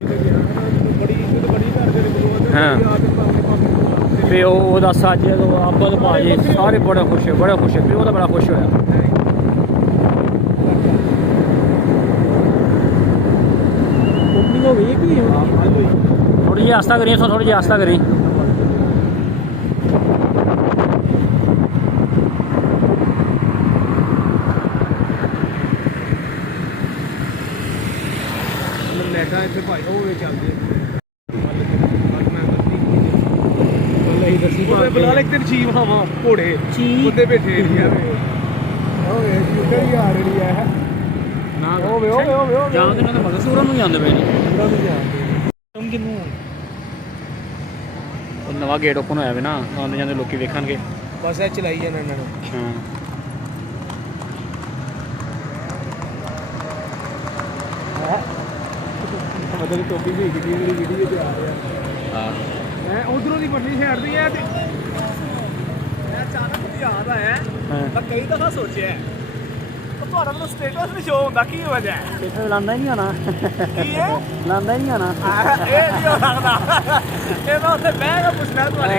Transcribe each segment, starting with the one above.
हाँ फिर वो दस अज अब्बल भाजी सारे बड़े खुश है फिर वो बड़ा खुश होया। थोड़ी जी आस्ता करी थोड़ी जी आस्ता करी। नवा गेट ओपन होया भी ना आने जाने लोग वेखणगे बस चलाई जाना टोपी उधरों की बड़ी शहर दी है अचानक मुझे याद आया मैं कई दफा सोचा है ਤੁਹਾਡਾ ਮੈਨੂੰ ਸਟੇਟਸ ਨਹੀਂ ਸ਼ੋ ਹੁੰਦਾ ਕੀ ਵਜ੍ਹਾ ਹੈ ਸਟੇਟਸ ਲਾਂਦਾ ਹੀ ਨਹੀਂ ਆਣਾ ਕੀ ਹੈ ਲਾਂਦਾ ਹੀ ਨਹੀਂ ਆਣਾ ਇਹ ਨਹੀਂ ਹੋ ਸਕਦਾ ਇਹ ਮੈਂ ਉੱਥੇ ਬਹਿ ਕੇ ਪੁੱਛਣਾ ਤੁਹਾਡੇ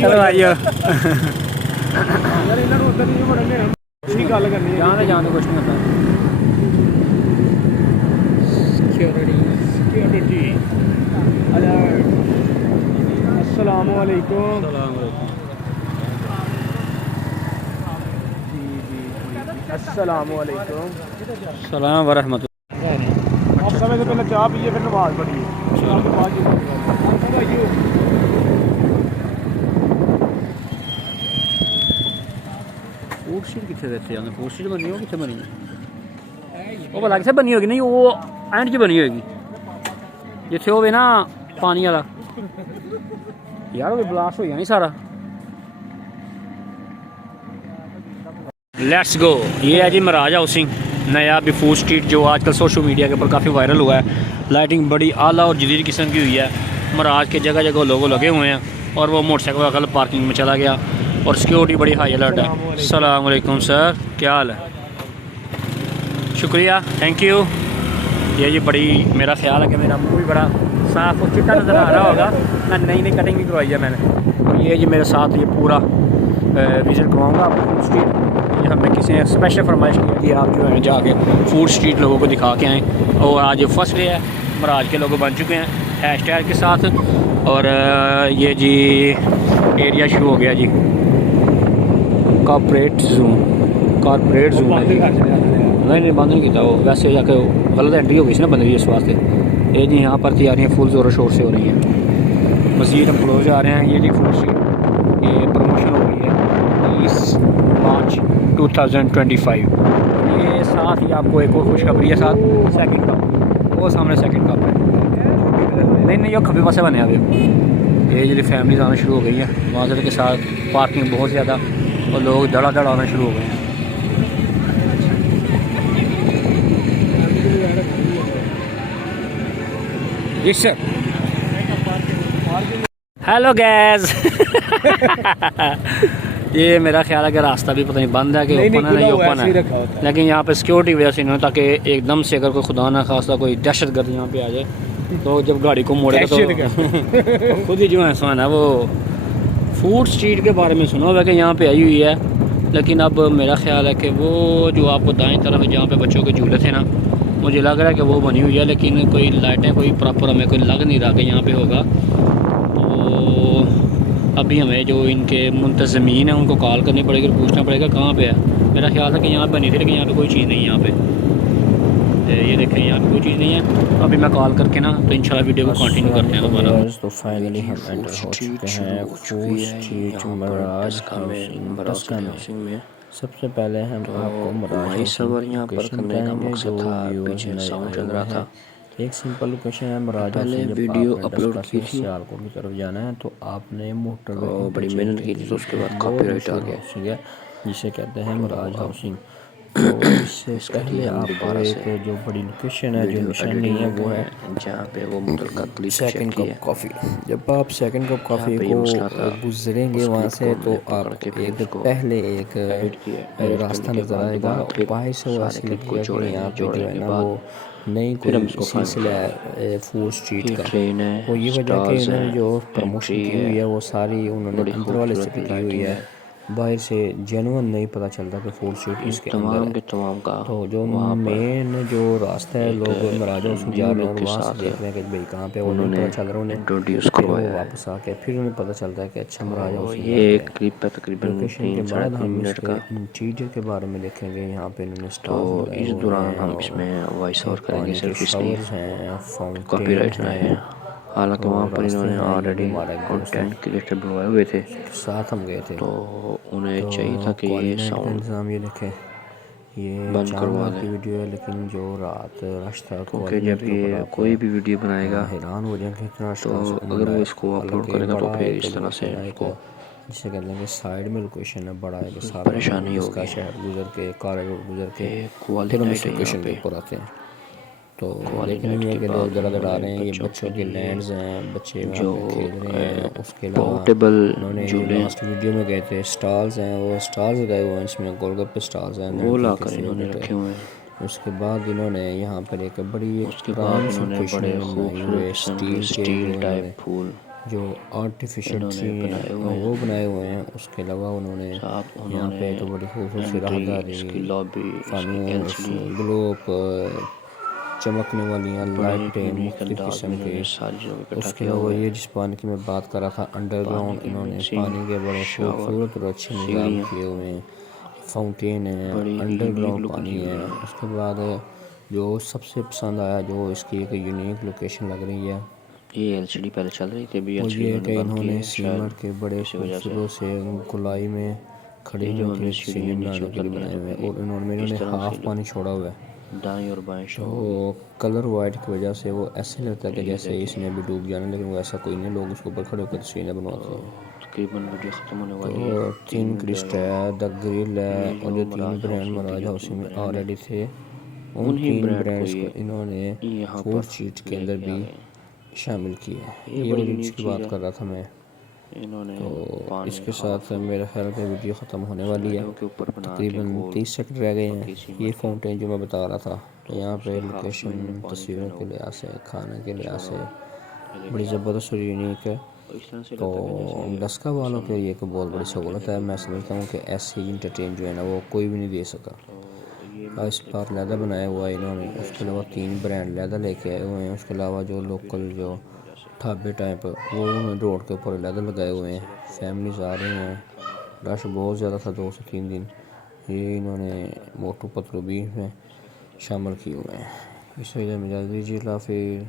ਕੋਲ ਆਈਓ ਯਾਰ ਇਹਨਾਂ ਨੂੰ ਉੱਧਰ ਨਹੀਂ ਵੜਨੇ ਅਸੀਂ ਗੱਲ ਕਰਨੀ ਹੈ ਜਾਂ ਕੁਝ ਨਹੀਂ ਹੁੰਦਾ सिक्योरिटी अलर्ट अस्सलाम वालेकुम अस्सलाम वालेकुम सलाम व रहमतुल्लाह। आप समय से पहले चाय पिए फिर नमाज पढ़िए फूड स्ट्रीट कितने रहते हैं फूड स्ट्रीट बनी हो कितने बनी वो अलग से बनी होगी नहीं वो एंड च बनी होगी जिथे होवे ना पानी वाला यार वो ब्लास्ट हो गया नहीं सारा। लेट्स गो ये है जी महाराज हाउसिंग नया भी फूड स्ट्रीट जो आजकल सोशल मीडिया के ऊपर काफ़ी वायरल हुआ है। लाइटिंग बड़ी आला और जदीद किस्म की हुई है। महाराज के जगह जगह लोगो लगे हुए हैं और वो मोटरसाइकिल वाला पार्किंग में चला गया और सिक्योरिटी बड़ी हाई अलर्ट है। अस्सलाम वालेकुम सर क्या हाल है शुक्रिया थैंक यू। ये जी बड़ी मेरा ख्याल है कि मेरा मुँह भी बड़ा साफ और चिट्टा नज़र आ रहा होगा ना नई नई कटिंग भी करवाई है मैंने। ये जी मेरे साथ ये पूरा विज़िट करवाऊँगा आपको फूड स्ट्रीट। यहाँ पे किसी ने स्पेशल फरमाइश की कि आप जो है जाके फूड स्ट्रीट लोगों को दिखा के आएँ और आज फर्स्ट डे है महाराज के लोग बन चुके हैं हैशटैग के साथ और ये जी एरिया शुरू हो गया जी कॉर्पोरेट जूम नहीं बंद नहीं किया वो वैसे जाके गलत एंट्री हो गई थी ना बंद इस वास्ते। ये जी यहाँ पर तैयारियाँ फुल ज़ोर शोर से हो रही हैं। मज़ीद हम क्लोज आ रहे हैं। ये जी फूड स्ट्रीट ये प्रमोशन हो गई है 30 मार्च 2025। ये साथ ही आपको एक और खुशखबरी है साथ सेकंड कप वो सामने सेकंड कप है नहीं ये खबे पासे बने अभी। ये जी फैमिलीज आना शुरू हो गई है माजर के साथ पार्किंग बहुत ज़्यादा और लोग धड़ा आना शुरू हो गए हैं। जी सर हेलो गैस ये मेरा ख्याल है कि रास्ता भी पता नहीं बंद है कि ओपन है नहीं ओपन है लेकिन यहाँ पे सिक्योरिटी वजह से इन्होंने ताकि एकदम से अगर कोई खुदा ना खास्ता कोई दहशत गर्द यहाँ पे आ जाए तो जब गाड़ी को मोड़ेगा तो खुद ही जो है सुना वो फूड स्ट्रीट के बारे में सुना हुआ कि यहाँ पे आई हुई है लेकिन अब मेरा ख्याल है कि वो जो आपको दाएं तरफ जहाँ पे बच्चों के झूले थे ना मुझे लग रहा है कि वो बनी हुई है लेकिन कोई लाइटें कोई प्रॉपर हमें कोई लग नहीं रहा कि यहाँ पे होगा। तो अभी हमें जो इनके मुंतज़मीन है उनको कॉल करनी पड़ेगी पूछना पड़ेगा कहाँ पे है। मेरा ख्याल था कि यहाँ बनी थी लेकिन यहाँ पे कोई चीज़ नहीं है यहाँ पे ये देखें यहाँ पे कोई चीज़ नहीं है। अभी मैं कॉल करके ना तो इंशाल्लाह वीडियो को कंटिन्यू करते हैं दोबारा। तो फाइनली हम एंटर हो चुके हैं फूड स्ट्रीट महाराज हाउसिंग में। सबसे पहले हम आपको महाराज सवर यहाँ पर करने का मकसद था पीछे साउंड चल रहा था। एक सिंपल लोकेशन है महाराज पहले वीडियो अपलोड की थी सियालकोट की तरफ जाना है तो आपने मोटरवे बड़ी मेहनत की थी तो उसके बाद कॉपीराइट आ गया ठीक है जिसे कहते हैं महाराज हाउसिंग। तो इससे पहले आपको एक जो बड़ी लोकेशन है, जो निशानी है, वो है जहाँ पे वो मुतलका क्लिप चेक सेकंड की कप है। कॉफ़ी। जब आप सेकंड कप यहाँ कॉफ़ी पे ये को मसला था, गुजरेंगे उस वहाँ क्लिप से को तो मैंने पकड़ के आपको फिर एक उसको पहले एक एडिट किया। एडिट करने रास्ता के नज़र बाद आएगा। दोबारा फिर बाहर से वो सारे ऐसे क्लिप को लगेगा कि यहाँ जोड़ेंगे। पे जो जोड़ने है के ना बाद वो नई फिर हम कोई इसको फाइनल सिलसिला करेंगे। है फूड स्ट्रीट ये का। ट्रेन वो है, ये वजह कि स्टॉल्स इन्होंने हैं, जो प्रमोशन पेंट्री की है, हुई है वो सारी उन्होंने बड़ी अंदर वाले से खूबसूरत की हुई लाइटिंग है। है। बाहर से जेन्युइन नहीं पता चलता कि फूड स्ट्रीट इन इसके अंदर तमाम है। के तमाम का तो जो वहाँ पर मेन जो रास्ता है, एक लोग महाराजा उसमें जा न्यू रहे लुक हैं के वहाँ से साथ देख रहे हैं कि भाई कहाँ पे, वो नहीं उन्होंने पता चल रहा उन्हें। इंट्रोड्यूस फिर वो करवाया है। वापस आके फिर उन्हें पता चलता है कि अच्छा महाराजा तो उसमें ये जा रहे एक हैं। क्लिप है तकरीबन लोकेशन के 3 साढ़े बाद 3 हम मिनट इसके का। इंटीरियर के बारे में देखेंगे। यहाँ पे इन्होंने तो स्टार्स लगाए इस हुए दौरान हैं हम और इसमें वॉइस ओवर करेंगे पानी के सिर्फ इसलिए शावर्स हैं, फाउंटेन कॉपीराइट ना हैं है। हालांकि वहाँ और पर रास्ते इन्होंने हैं। ये भी ऑलरेडी हमारा एक दोस्त है, कंटेंट क्रिएटर बुलवाए हुए थे, उसके साथ हम गए थे। तो उन्हें तो चाहिए था कि ये क्वालिनाइट का साउंड इंतज़ाम ये देखें, ये बंद चांद करवा रात दें, की वीडियो है, लेकिन जो रात रश था क्योंकि क्वालिनाइट जब के ऊपर ये आप कोई भी वीडियो बनाएगा हैरान हो जाएंगे इतना तो रश अगर मंडा वो है। इसको अपलोड हालांकि करेगा तो बड़ा फिर एक इस तरह जो से है ना एक उसको जिसे कहते हैं कि साइड में लोकेशन है, बड़ा एक सारा परेशानी जिसका होगी। शहर गुजर के कारा रोड गुजर के ये क्वालिटी फिर हम इस नाइट है यहाँ लोकेशन के पे। ऊपर आते हैं। तो क्वालिटी लेकिन नाइट ये है के कि लोग बाद दड़ा दड़ा उन्होंने रहे हैं, ये बच्चों के बच्चों के लिए लैंड्स हैं, बच्चे वहाँ जो पे खेल रहे हैं। उसके अलावा पोर्टेबल उन्होंने जो झूले लास्ट वीडियो में गए थे स्टॉल्स हैं, वो स्टॉल्स लगाए हुए हैं। इसमें गोलगप्पे स्टॉल्स हैं, वो लड़कियों के लाकर इन्होंने फेवरेट है। रखे हुए हैं। उसके बाद इन्होंने यहाँ पर एक बड़ी उसके बाद पुरानी सी इन्होंने लोकेशन बड़े में बनाई खूबसूरत हुए किस्म के स्टील के स्टील जो टाइप इन्होंने फूल जो आर्टिफिशियल इन्होंने ट्री बनाए हुए हैं वो हैं। बनाए हुए हैं। उसके अलावा उन्होंने साथ यहाँ उन्होंने पे तो बड़ी खूबसूरत सी एंट्री, राहदारी, इसकी लॉबी, इसकी फानूस, एलसीडी ग्लोब, चमकने वाली बड़े लाइटें यूनिक मुख्तलिफ़ अंदाज में किस्म के। इन्होंने सारी चीज़ों को इकट्ठा उसके किया अलावा हुआ है। ये जिस पानी की मैं बात कर रहा था पानी अंडरग्राउंड, की इन्होंने मिक्सिंग, पानी के बड़े शावर, खूबसूरत और अच्छे निज़ाम सीढ़ियाँ, किए हुए हैं। फाउंटेन है, बड़ी ही यूनिक अंडरग्राउंड लुक दी पानी हुई है। है। उसके बाद जो सबसे पसंद आया, जो इसकी एक यूनिक लोकेशन लग रही है, ये एलसीडी पहले चल रही थी, अभी वो एलसीडी ये है इन्होंने कि बंद की इन्होंने है शायद सीमेंट के बड़े इसी वजह से। खूबसूरत से गोलाई में खड़ी ये हुई जो थी हमने सीढ़ियाँ सीढ़ी नीचे बनाने के लिए उतरनी है बनाए तो हुए फिर हैं, और इन्होंने इस तरह से हाफ पानी छोड़ा हुआ है। दाएं और बाएं शो होगी। तो कलर वाइट की वजह से वो ऐसे लगता है कि ये जैसे देखें, इसने अभी डूब जाना, लेकिन वो ऐसा कोई नहीं, लोग उसके ऊपर खड़े होकर तस्वीरें बनवाते तो हैं। तकरीबन वीडियो ख़त्म होने वाली है, तो 3 थिन मिनट रह क्रिस्ट गए हैं। है, द ग्रिल है, ये और जो जो तीन मराज ब्रांड हाउसिंग के महाराज जो हाउसिंग 3 में ब्रांड ऑलरेडी हैं, थे, उन उन्हीं तीन ब्रांड को ब्रांड्स को ये इन्होंने यहाँ फूड पर स्ट्रीट के अंदर लेके आ भी गए हैं। शामिल किया है। ये ये बड़ी वाली यूनिक जिसकी चीज़ बात है। कर रहा था मैं। इन्होंने तो पानी इसके साथ हाफ मेरे ख्याल में वीडियो ख़त्म होने वाली है। स्लाइडों के ऊपर बना के तकरीबन गोल 30 सेकंड रह गए हैं। पक्की ये सीमेंट की, फाउंटेन जो मैं बता रहा था, तो यहाँ उसके पे हाफ में इन्होंने लोकेशन पानी जो है तस्वीरों ना के वो लिहाज से, खाने के लिहाज छोड़ा से हुआ है। ये बड़ी देखें, ज़बरदस्त और यूनिक है। और इस तरह से तो लगता है कि जैसे डस्का वालों कसम के लिए एक बहुत बड़ी खाने के सहूलत लिए है। कोई मैं बना समझता रहा हूँ है। कि ऐसी इंटरटेन जो है ना वो कोई भी नहीं दे सका। तो ये इस मुख्तलिफ बार लैदा कोई बनाया हुआ है इन्होंने। उसके पिलर्स अलावा नहीं 3 है, ब्रांड लैदा लेके आए हुए हैं। उसके अलावा जो लोकल कॉपीराइट जो आने की वजह से। ढाबे टाइप वो उन्होंने रोड के ऊपर लैदा लगाए हुए हैं। सिलसिला तो फैमिलीज आ रही हैं, रश बहुत ज़्यादा था 2 से 3 दिन। ये इन्होंने मोटू पतलू भी में शामिल किए हुए हैं। इस वजह में इजाज़त दीजिए, अल्लाह हाफ़िज़।